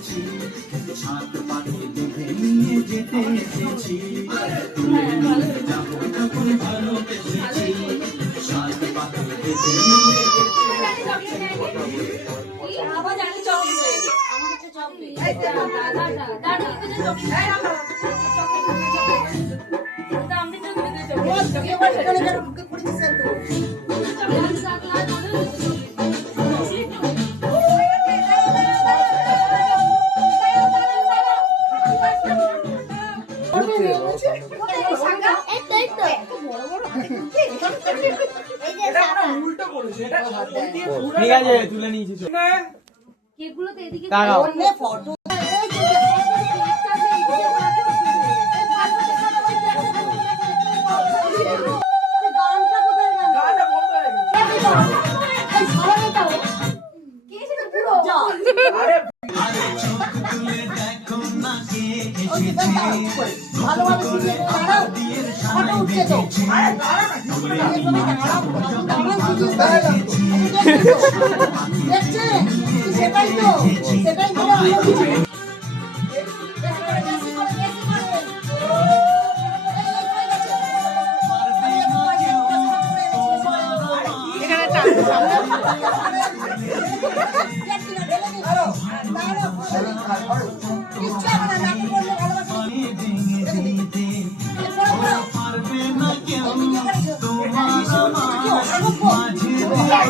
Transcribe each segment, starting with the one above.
এসেছি সাত পাকে বেঁধে নিয়ে যেতে এসেছি। তুলে নিয়ে যাব যখন ভালোবেসেছি। সাত পাকে বেঁধে নিয়ে যেতে ঠিক আছে তুলে নিয়েছি চল। কেকগুলোতে এদিকে দাঁড়াও। আরে চোখ তুলে দেখো না কে এসেছে বিয়ের সামনে বেঁধেছি তুলে নিয়ে যাব যখন ভালোবেসেছি সেটাই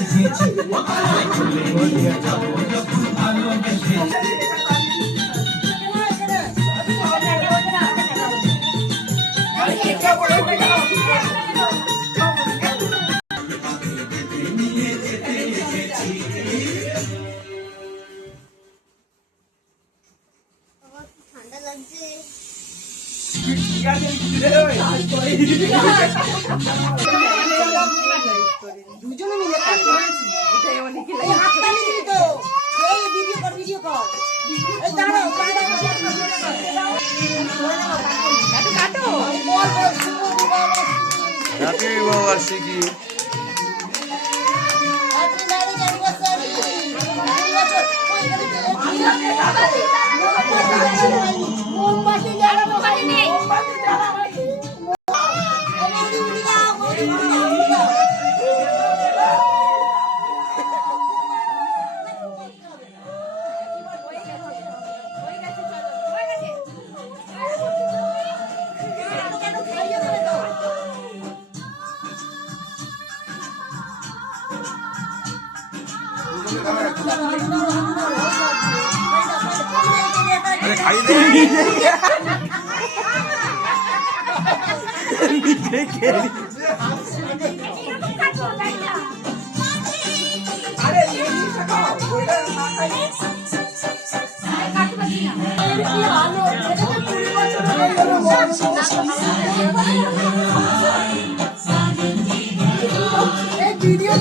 এসেছি তুলে নিয়ে দুজনে মিলে কাটো এই হাততালি দিবি তো এই ভিডিও কর ভিডিও কর এই দাঁড়াও দাঁড়াও কাটো কাটো বল বল শুভ বিবাহ হ্যাপি বিবাহবার্ষিকী হ্যাপি ম্যারেজ অ্যানিভার্সারি মোমবাতি জ্বালানো ঝাড়ি দিয়ে নিজে খেলি ভিডিও